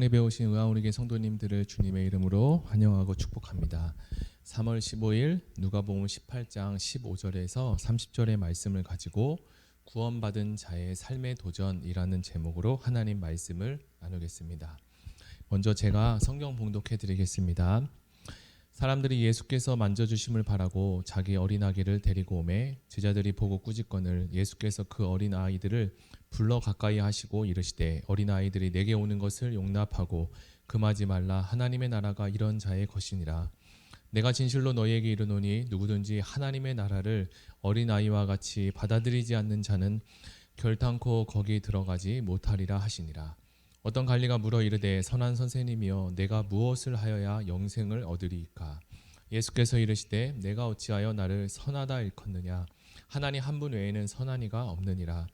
새벽 예배 오신 의아오르게 성도님들을 주님의 이름으로 환영하고 축복합니다. 3월 15일 누가복음 18장 15절에서 30절의 말씀을 가지고 구원받은 자의 삶의 도전이라는 제목으로 하나님 말씀을 나누겠습니다. 먼저 제가 성경 봉독해 드리겠습니다. 사람들이 예수께서 만져주심을 바라고 자기 어린아기를 데리고 오매 제자들이 보고 꾸짖거늘 예수께서 그 어린아이들을 불러 가까이 하시고 이르시되 어린아이들이 내게 오는 것을 용납하고 금하지 말라. 하나님의 나라가 이런 자의 것이니라. 내가 진실로 너희에게 이르노니 누구든지 하나님의 나라를 어린아이와 같이 받아들이지 않는 자는 결탄코 거기 들어가지 못하리라 하시니라. 어떤 관리가 물어 이르되 선한 선생님이여 내가 무엇을 하여야 영생을 얻으리이까. 예수께서 이르시되 내가 어찌하여 나를 선하다 일컫느냐. 하나님 한 분 외에는 선한 이가 없느니라.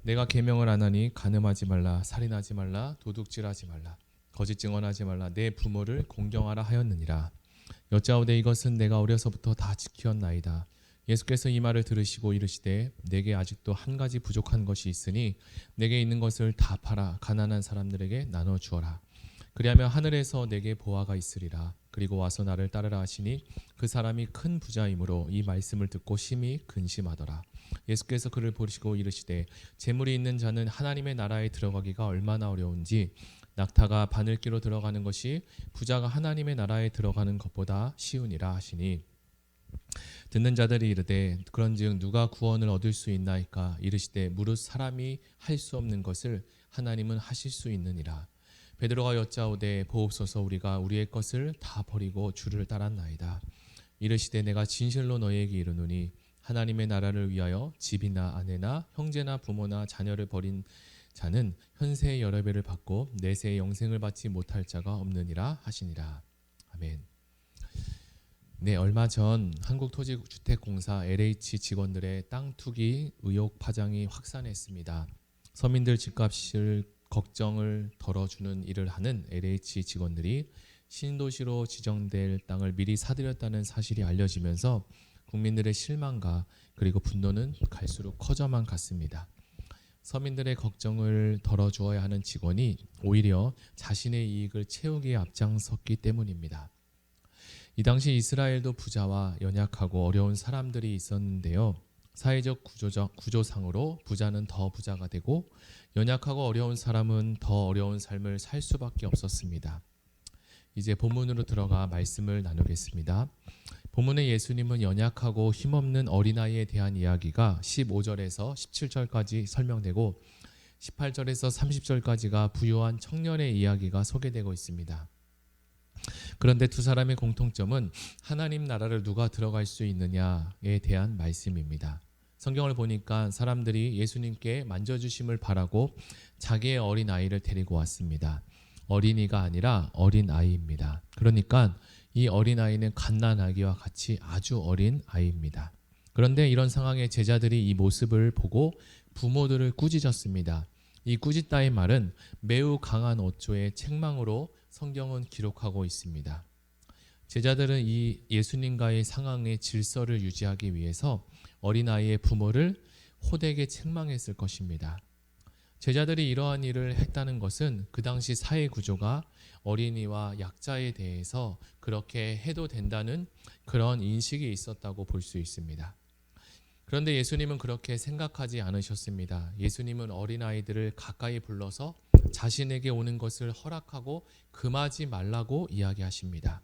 내가 계명을 안 하니 간음하지 말라, 살인하지 말라, 도둑질하지 말라, 거짓 증언하지 말라, 내 부모를 공경하라 하였느니라. 여짜오되 이것은 내가 어려서부터 다 지켰나이다. 예수께서 이 말을 들으시고 이르시되 내게 아직도 한 가지 부족한 것이 있으니 내게 있는 것을 다 팔아 가난한 사람들에게 나눠 주어라. 그리하면 하늘에서 내게 보화가 있으리라. 그리고 와서 나를 따르라 하시니 그 사람이 큰 부자이므로 이 말씀을 듣고 심히 근심하더라. 예수께서 그를 보시고 이르시되 재물이 있는 자는 하나님의 나라에 들어가기가 얼마나 어려운지 낙타가 바늘기로 들어가는 것이 부자가 하나님의 나라에 들어가는 것보다 쉬우니라 하시니 듣는 자들이 이르되 그런즉 누가 구원을 얻을 수 있나이까. 이르시되 무릇 사람이 할 수 없는 것을 하나님은 하실 수 있느니라. 베드로가 여짜오되 보옵소서 우리가 우리의 것을 다 버리고 주를 따랐나이다. 이르시되 내가 진실로 너희에게 이르노니 하나님의 나라를 위하여 집이나 아내나 형제나 부모나 자녀를 버린 자는 현세의 여러 배를 받고 내세의 영생을 받지 못할 자가 없느니라 하시니라. 아멘. 네, 얼마 전 한국토지주택공사 LH 직원들의 땅 투기 의혹 파장이 확산했습니다. 서민들 집값을 걱정을 덜어주는 일을 하는 LH 직원들이 신도시로 지정될 땅을 미리 사들였다는 사실이 알려지면서 국민들의 실망과 그리고 분노는 갈수록 커져만 갔습니다. 서민들의 걱정을 덜어주어야 하는 직원이 오히려 자신의 이익을 채우기에 앞장섰기 때문입니다. 이 당시 이스라엘도 부자와 연약하고 어려운 사람들이 있었는데요. 사회적 구조상으로 부자는 더 부자가 되고 연약하고 어려운 사람은 더 어려운 삶을 살 수밖에 없었습니다. 이제 본문으로 들어가 말씀을 나누겠습니다. 본문에 예수님은 연약하고 힘없는 어린아이에 대한 이야기가 15절에서 17절까지 설명되고 18절에서 30절까지가 부유한 청년의 이야기가 소개되고 있습니다. 그런데 두 사람의 공통점은 하나님 나라를 누가 들어갈 수 있느냐에 대한 말씀입니다. 성경을 보니까 사람들이 예수님께 만져주심을 바라고 자기의 어린아이를 데리고 왔습니다. 어린이가 아니라 어린아이입니다. 그러니까 이 어린아이는 갓난아기와 같이 아주 어린 아이입니다. 그런데 이런 상황에 제자들이 이 모습을 보고 부모들을 꾸짖었습니다. 이 꾸짖다의 말은 매우 강한 어조의 책망으로 성경은 기록하고 있습니다. 제자들은 이 예수님과의 상황의 질서를 유지하기 위해서 어린아이의 부모를 호되게 책망했을 것입니다. 제자들이 이러한 일을 했다는 것은 그 당시 사회 구조가 어린이와 약자에 대해서 그렇게 해도 된다는 그런 인식이 있었다고 볼 수 있습니다. 그런데 예수님은 그렇게 생각하지 않으셨습니다. 예수님은 어린아이들을 가까이 불러서 자신에게 오는 것을 허락하고 금하지 말라고 이야기하십니다.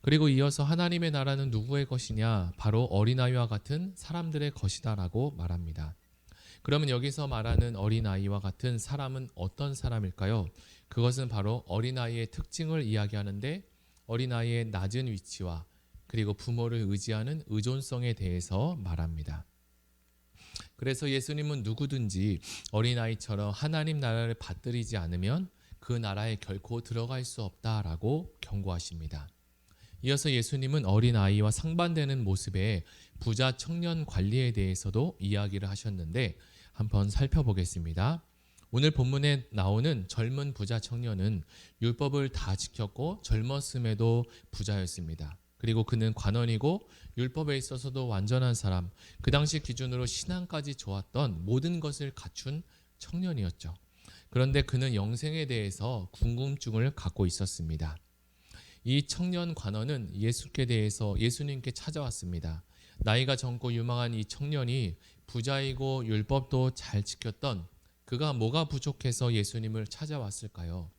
그리고 이어서 하나님의 나라는 누구의 것이냐? 바로 어린아이와 같은 사람들의 것이다라고 말합니다. 그러면 여기서 말하는 어린아이와 같은 사람은 어떤 사람일까요? 그것은 바로 어린아이의 특징을 이야기하는데 어린아이의 낮은 위치와 그리고 부모를 의지하는 의존성에 대해서 말합니다. 그래서 예수님은 누구든지 어린아이처럼 하나님 나라를 받들이지 않으면 그 나라에 결코 들어갈 수 없다라고 경고하십니다. 이어서 예수님은 어린아이와 상반되는 모습의 부자 청년 관리에 대해서도 이야기를 하셨는데 한번 살펴보겠습니다. 오늘 본문에 나오는 젊은 부자 청년은 율법을 다 지켰고 젊었음에도 부자였습니다. 그리고 그는 관원이고 율법에 있어서도 완전한 사람, 그 당시 기준으로 신앙까지 좋았던 모든 것을 갖춘 청년이었죠. 그런데 그는 영생에 대해서 궁금증을 갖고 있었습니다. 이 청년 관원은 예수님께 찾아왔습니다. 나이가 젊고 유망한 이 청년이 부자이고 율법도 잘 지켰던 그가 뭐가 부족해서 예수님을 찾아왔을까요?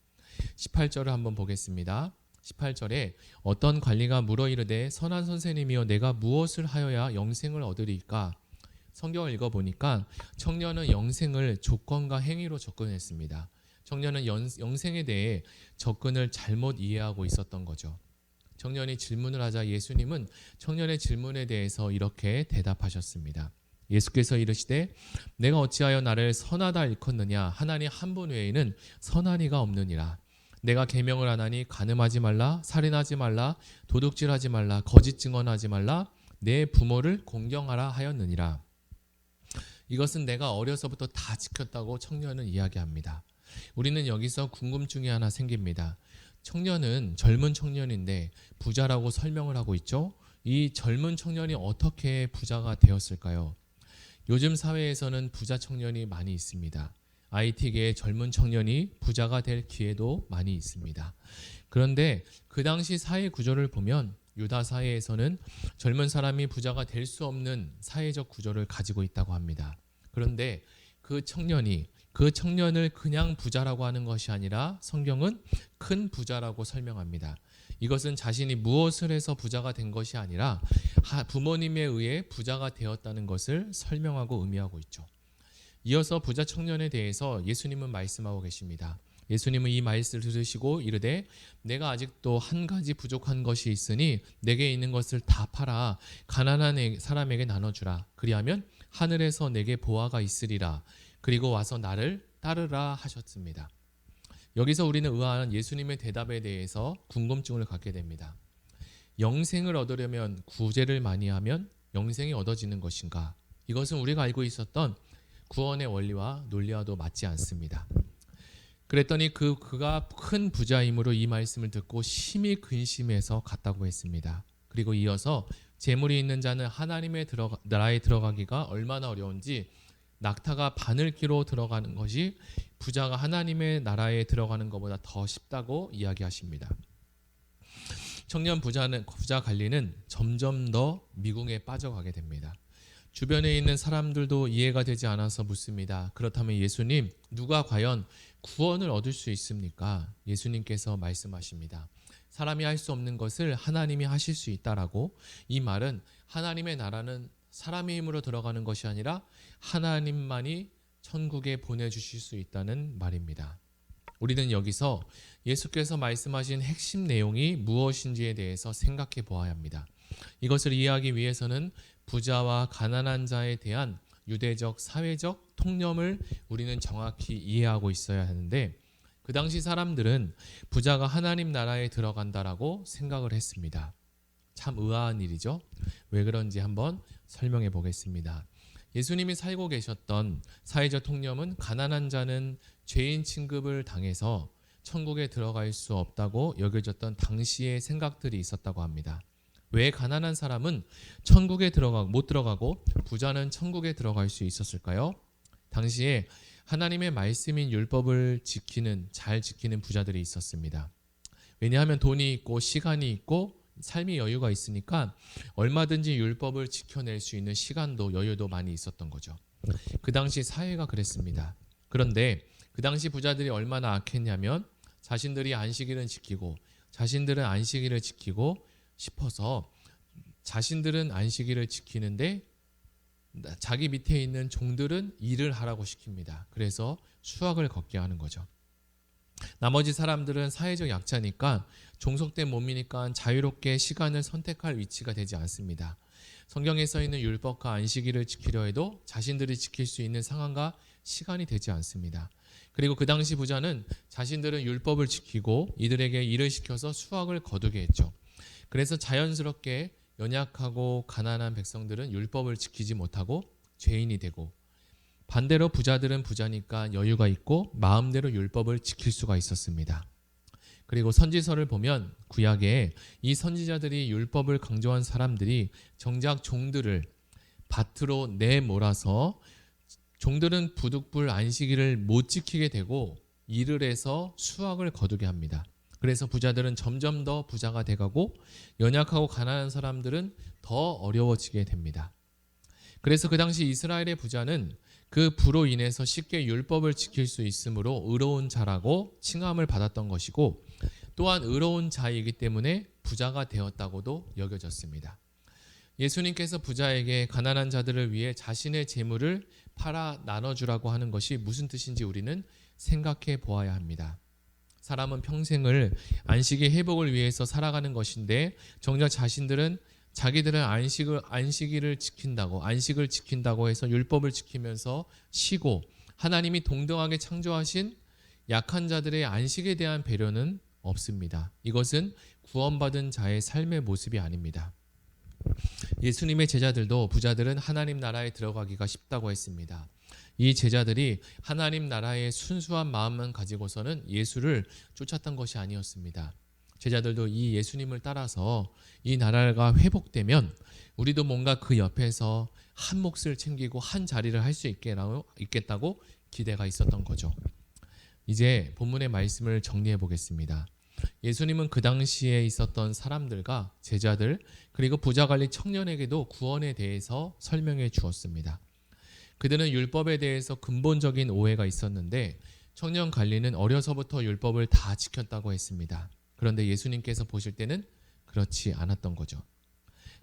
18절을 한번 보겠습니다. 18절에 어떤 관리가 물어 이르되 선한 선생님이여 내가 무엇을 하여야 영생을 얻으리까? 성경을 읽어보니까 청년은 영생을 조건과 행위로 접근했습니다. 청년은 영생에 대해 접근을 잘못 이해하고 있었던 거죠. 청년이 질문을 하자 예수님은 청년의 질문에 대해서 이렇게 대답하셨습니다. 예수께서 이르시되 내가 어찌하여 나를 선하다 일컫느냐? 하나님 한 분 외에는 선한 이가 없느니라. 내가 계명을 하나니 간음하지 말라, 살인하지 말라, 도둑질하지 말라, 거짓 증언하지 말라, 내 부모를 공경하라 하였느니라. 이것은 내가 어려서부터 다 지켰다고 청년은 이야기합니다. 우리는 여기서 궁금증이 하나 생깁니다. 청년은 젊은 청년인데 부자라고 설명을 하고 있죠. 이 젊은 청년이 어떻게 부자가 되었을까요? 요즘 사회에서는 부자 청년이 많이 있습니다. IT계의 젊은 청년이 부자가 될 기회도 많이 있습니다. 그런데 그 당시 사회 구조를 보면 유다 사회에서는 젊은 사람이 부자가 될 수 없는 사회적 구조를 가지고 있다고 합니다. 그런데 그 청년을 그냥 부자라고 하는 것이 아니라 성경은 큰 부자라고 설명합니다. 이것은 자신이 무엇을 해서 부자가 된 것이 아니라 부모님에 의해 부자가 되었다는 것을 설명하고 의미하고 있죠. 이어서 부자 청년에 대해서 예수님은 말씀하고 계십니다. 예수님은 이 말씀을 들으시고 이르되 내가 아직도 한 가지 부족한 것이 있으니 내게 있는 것을 다 팔아 가난한 사람에게 나눠주라. 그리하면 하늘에서 내게 보화가 있으리라. 그리고 와서 나를 따르라 하셨습니다. 여기서 우리는 의아한 예수님의 대답에 대해서 궁금증을 갖게 됩니다. 영생을 얻으려면 구제를 많이 하면 영생이 얻어지는 것인가? 이것은 우리가 알고 있었던 구원의 원리와 논리와도 맞지 않습니다. 그랬더니 그가 큰 부자이므로 이 말씀을 듣고 심히 근심해서 갔다고 했습니다. 그리고 이어서 재물이 있는 자는 하나님의 나라에 들어가기가 얼마나 어려운지 낙타가 바늘기로 들어가는 것이 부자가 하나님의 나라에 들어가는 것보다 더 쉽다고 이야기하십니다. 청년 부자 관리는 점점 더 미궁에 빠져가게 됩니다. 주변에 있는 사람들도 이해가 되지 않아서 묻습니다. 그렇다면 예수님, 누가 과연 구원을 얻을 수 있습니까? 예수님께서 말씀하십니다. 사람이 할 수 없는 것을 하나님이 하실 수 있다라고. 이 말은 하나님의 나라는 사람의 힘으로 들어가는 것이 아니라 하나님만이 천국에 보내주실 수 있다는 말입니다. 우리는 여기서 예수께서 말씀하신 핵심 내용이 무엇인지에 대해서 생각해 보아야 합니다. 이것을 이해하기 위해서는 부자와 가난한 자에 대한 유대적, 사회적 통념을 우리는 정확히 이해하고 있어야 하는데 그 당시 사람들은 부자가 하나님 나라에 들어간다라고 생각을 했습니다. 참 의아한 일이죠. 왜 그런지 한번 설명해 보겠습니다. 예수님이 살고 계셨던 사회적 통념은 가난한 자는 죄인 취급을 당해서 천국에 들어갈 수 없다고 여겨졌던 당시의 생각들이 있었다고 합니다. 왜 가난한 사람은 천국에 못 들어가고 부자는 천국에 들어갈 수 있었을까요? 당시에 하나님의 말씀인 율법을 잘 지키는 부자들이 있었습니다. 왜냐하면 돈이 있고 시간이 있고 삶의 여유가 있으니까 얼마든지 율법을 지켜낼 수 있는 시간도 여유도 많이 있었던 거죠. 그 당시 사회가 그랬습니다. 그런데 그 당시 부자들이 얼마나 악했냐면 자신들은 안식일을 지키고 싶어서 자신들은 안식일을 지키는데 자기 밑에 있는 종들은 일을 하라고 시킵니다. 그래서 수학을 걷게 하는 거죠. 나머지 사람들은 사회적 약자니까 종속된 몸이니까 자유롭게 시간을 선택할 위치가 되지 않습니다. 성경에 써 있는 율법과 안식일을 지키려 해도 자신들이 지킬 수 있는 상황과 시간이 되지 않습니다. 그리고 그 당시 부자는 자신들은 율법을 지키고 이들에게 일을 시켜서 수확을 거두게 했죠. 그래서 자연스럽게 연약하고 가난한 백성들은 율법을 지키지 못하고 죄인이 되고 반대로 부자들은 부자니까 여유가 있고 마음대로 율법을 지킬 수가 있었습니다. 그리고 선지서를 보면 구약에 이 선지자들이 율법을 강조한 사람들이 정작 종들을 밭으로 내몰아서 종들은 부득불 안식일을 못 지키게 되고 일을 해서 수확을 거두게 합니다. 그래서 부자들은 점점 더 부자가 돼가고 연약하고 가난한 사람들은 더 어려워지게 됩니다. 그래서 그 당시 이스라엘의 부자는 그 부로 인해서 쉽게 율법을 지킬 수 있으므로 의로운 자라고 칭함을 받았던 것이고, 또한 의로운 자이기 때문에 부자가 되었다고도 여겨졌습니다. 예수님께서 부자에게 가난한 자들을 위해 자신의 재물을 팔아 나눠주라고 하는 것이 무슨 뜻인지 우리는 생각해 보아야 합니다. 사람은 평생을 안식의 회복을 위해서 살아가는 것인데, 정작 자신들은 자기들은 안식일을 지킨다고 해서 율법을 지키면서 쉬고, 하나님이 동등하게 창조하신 약한 자들의 안식에 대한 배려는 없습니다. 이것은 구원받은 자의 삶의 모습이 아닙니다. 예수님의 제자들도 부자들은 하나님 나라에 들어가기가 쉽다고 했습니다. 이 제자들이 하나님 나라의 순수한 마음만 가지고서는 예수를 쫓았던 것이 아니었습니다. 제자들도 이 예수님을 따라서 이 나라가 회복되면 우리도 뭔가 그 옆에서 한 몫을 챙기고 한 자리를 할 수 있겠다고 기대가 있었던 거죠. 이제 본문의 말씀을 정리해 보겠습니다. 예수님은 그 당시에 있었던 사람들과 제자들, 그리고 부자관리 청년에게도 구원에 대해서 설명해 주었습니다. 그들은 율법에 대해서 근본적인 오해가 있었는데, 청년 관리는 어려서부터 율법을 다 지켰다고 했습니다. 그런데 예수님께서 보실 때는 그렇지 않았던 거죠.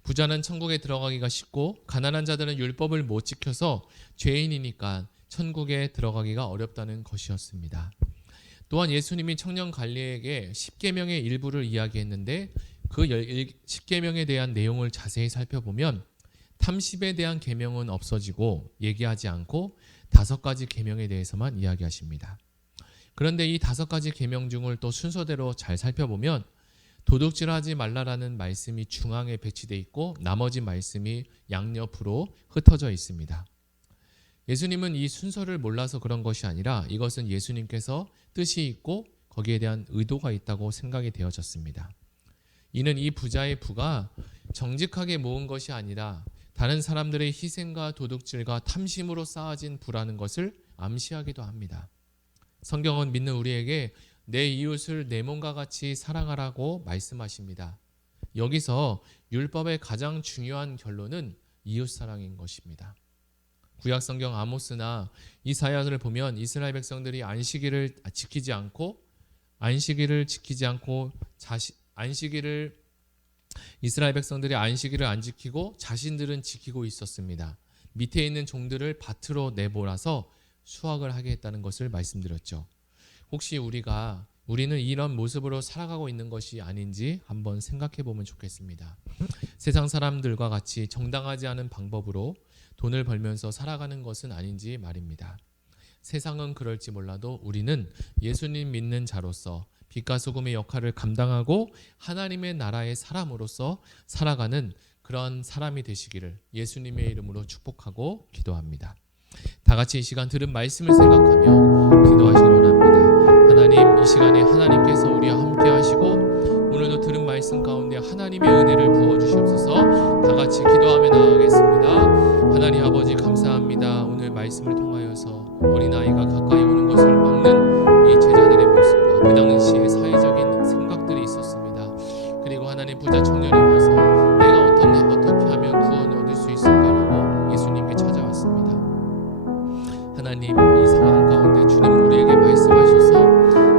부자는 천국에 들어가기가 쉽고, 가난한 자들은 율법을 못 지켜서 죄인이니까 천국에 들어가기가 어렵다는 것이었습니다. 또한 예수님이 청년 관리에게 10계명의 일부를 이야기했는데, 그 10계명에 대한 내용을 자세히 살펴보면 탐심에 대한 계명은 없어지고 얘기하지 않고 5가지 계명에 대해서만 이야기하십니다. 그런데 이 5가지 계명 중을 또 순서대로 잘 살펴보면 도둑질하지 말라라는 말씀이 중앙에 배치되어 있고, 나머지 말씀이 양옆으로 흩어져 있습니다. 예수님은 이 순서를 몰라서 그런 것이 아니라 이것은 예수님께서 뜻이 있고 거기에 대한 의도가 있다고 생각이 되어졌습니다. 이는 이 부자의 부가 정직하게 모은 것이 아니라 다른 사람들의 희생과 도둑질과 탐심으로 쌓아진 부라는 것을 암시하기도 합니다. 성경은 믿는 우리에게 내 이웃을 내 몸과 같이 사랑하라고 말씀하십니다. 여기서 율법의 가장 중요한 결론은 이웃사랑인 것입니다. 구약 성경 아모스나 이사야를 보면 이스라엘 백성들이 안식일을 지키지 않고 이스라엘 백성들이 안식일을 안 지키고 자신들은 지키고 있었습니다. 밑에 있는 종들을 밭으로 내몰아서 수확을 하게 했다는 것을 말씀드렸죠. 혹시 우리는 이런 모습으로 살아가고 있는 것이 아닌지 한번 생각해 보면 좋겠습니다. 세상 사람들과 같이 정당하지 않은 방법으로 돈을 벌면서 살아가는 것은 아닌지 말입니다. 세상은 그럴지 몰라도 우리는 예수님 믿는 자로서 빛과 소금의 역할을 감당하고 하나님의 나라의 사람으로서 살아가는 그런 사람이 되시기를 예수님의 이름으로 축복하고 기도합니다. 다 같이 이 시간 들은 말씀을 생각하며 기도하시기 원합니다. 하나님, 이 시간에 하나님께서 우리와 함께 하시고 오늘도 들은 말씀 가운데 하나님의 은혜를 부어주시옵소서. 다 같이 기도하며 나아가겠습니다. 하나님 아버지 감사합니다. 오늘 말씀을 통하여서 어린아이가 가까이 오는 것을 막는 이 제자들의 모습과 그 당시에 사회적인 생각들이 있었습니다. 그리고 하나님 부자 청년이 와서 내가 어떻게 하면 구원을 얻을 수 있을까라고 예수님께 찾아왔습니다. 하나님, 이 상황 가운데 주님 우리에게 말씀하셔서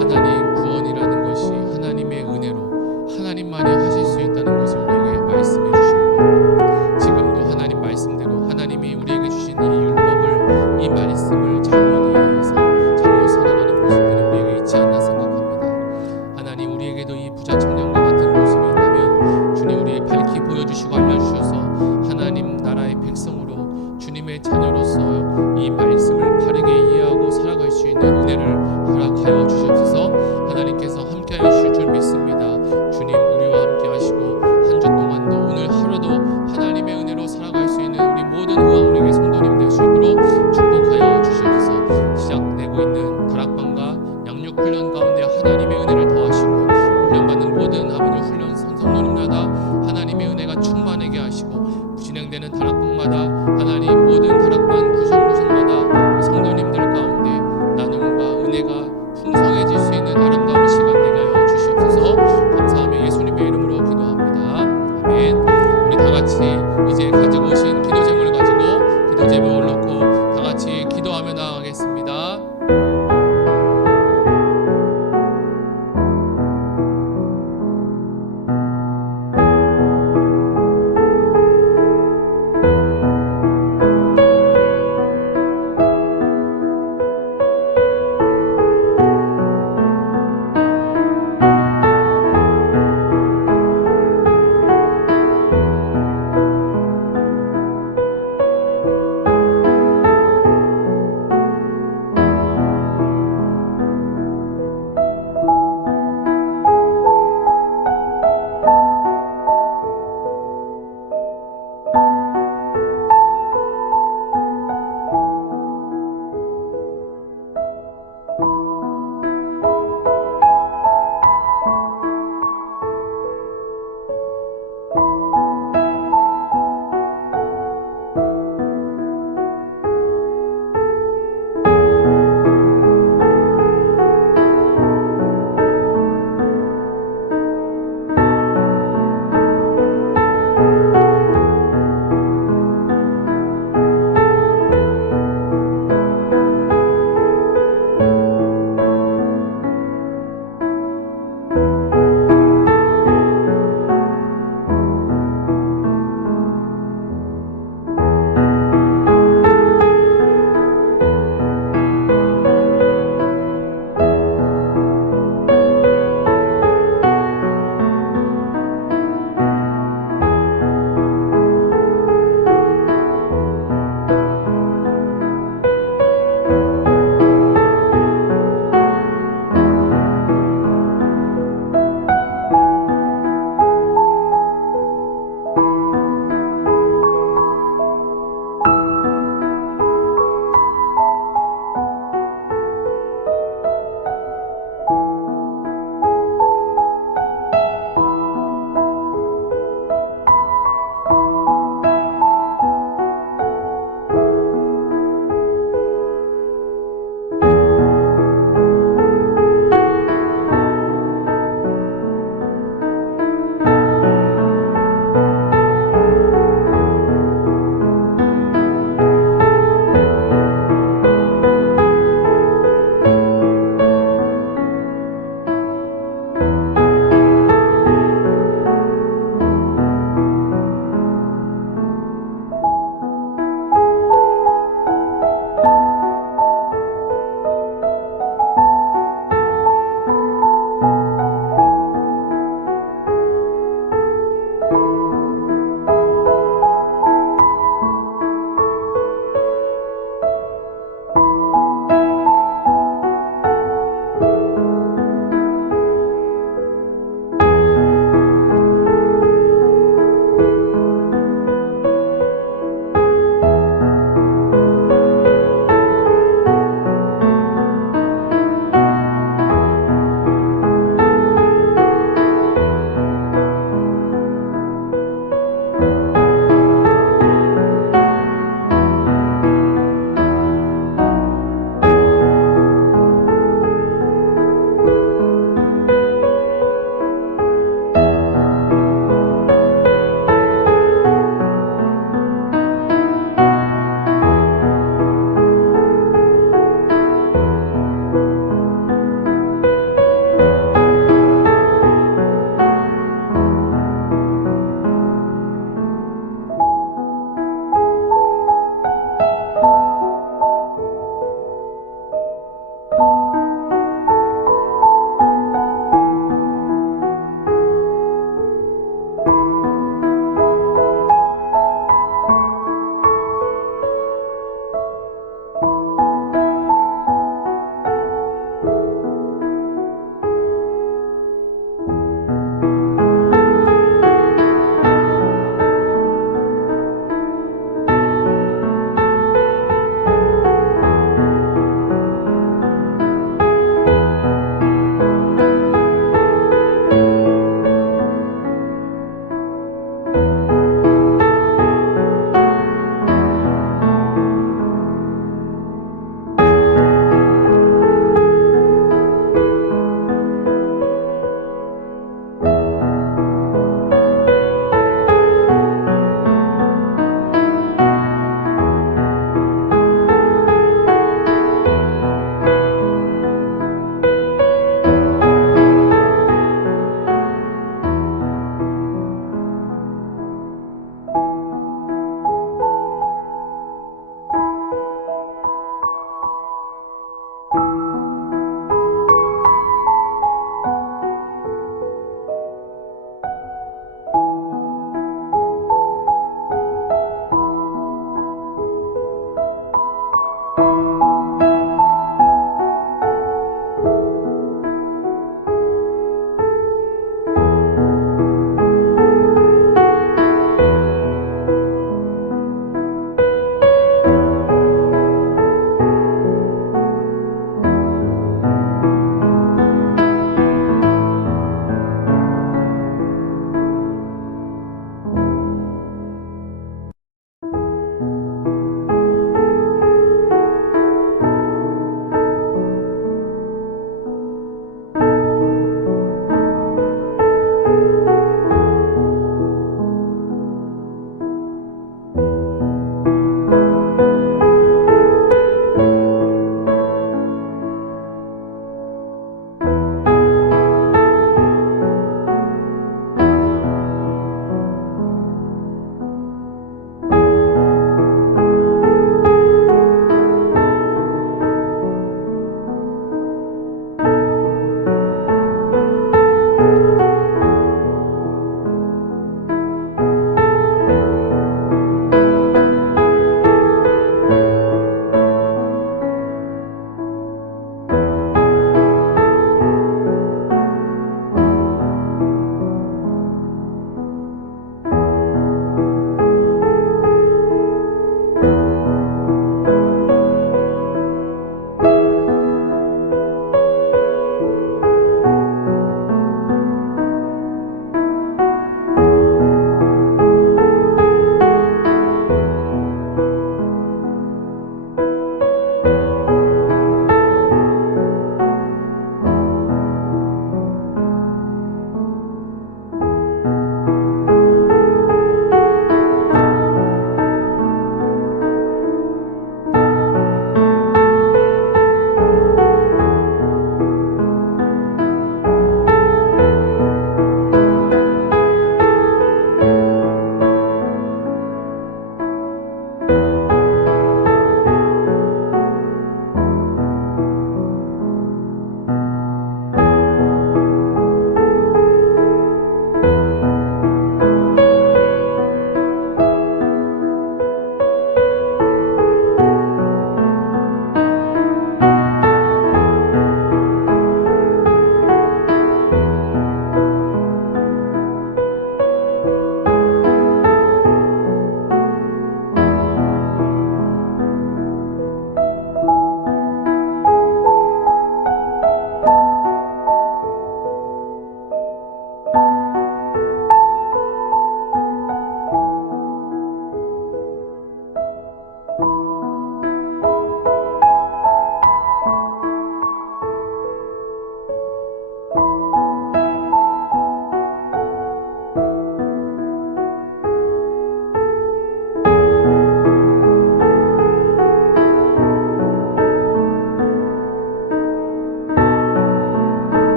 하나님 구원이라는 것이 하나님의 은혜로 하나님만이 하실 수 있다는 것을 우리에게 말씀해 주시고, 지금도 하나님 말씀대로 하나님이 우리에게 주신 이 율법을, 이 말씀을 잘못 이해해서 잘못 살아가는 모습들이 우리에게 있지 않나 생각합니다. 하나님, 우리에게도 이 부자 청년과 같은 모습이 있다면 주님 우리에게 밝히 보여주시고 알려주셔서 하나님 나라의 백성으로 주님의 자녀로서 이 말씀을 바르게 이해하고 살아갈 수 있는 은혜를 허락하여 주시옵소서. 하나님께서 함께하여 주실 줄 믿습니다. 주님 우리와 함께 하시고 한 주 동안도 오늘 하루도 하나님의 은혜로 살아갈 수 있는 우리 모든 의왕우리에게 성도님 될 수 있도록 축복하여 주시옵소서. 시작되고 있는 다락방과 양육 훈련 가운데 하나님의 은혜를 더하시고 훈련받는 모든 아버지 훈련 성도님마다 하나님의 은혜가 충만하게 하시고 진행되는 다락방마다 하나님 모든 다락방 구성마다 성도님들 가운데 나눔과 은혜가 풍성 이제 가지고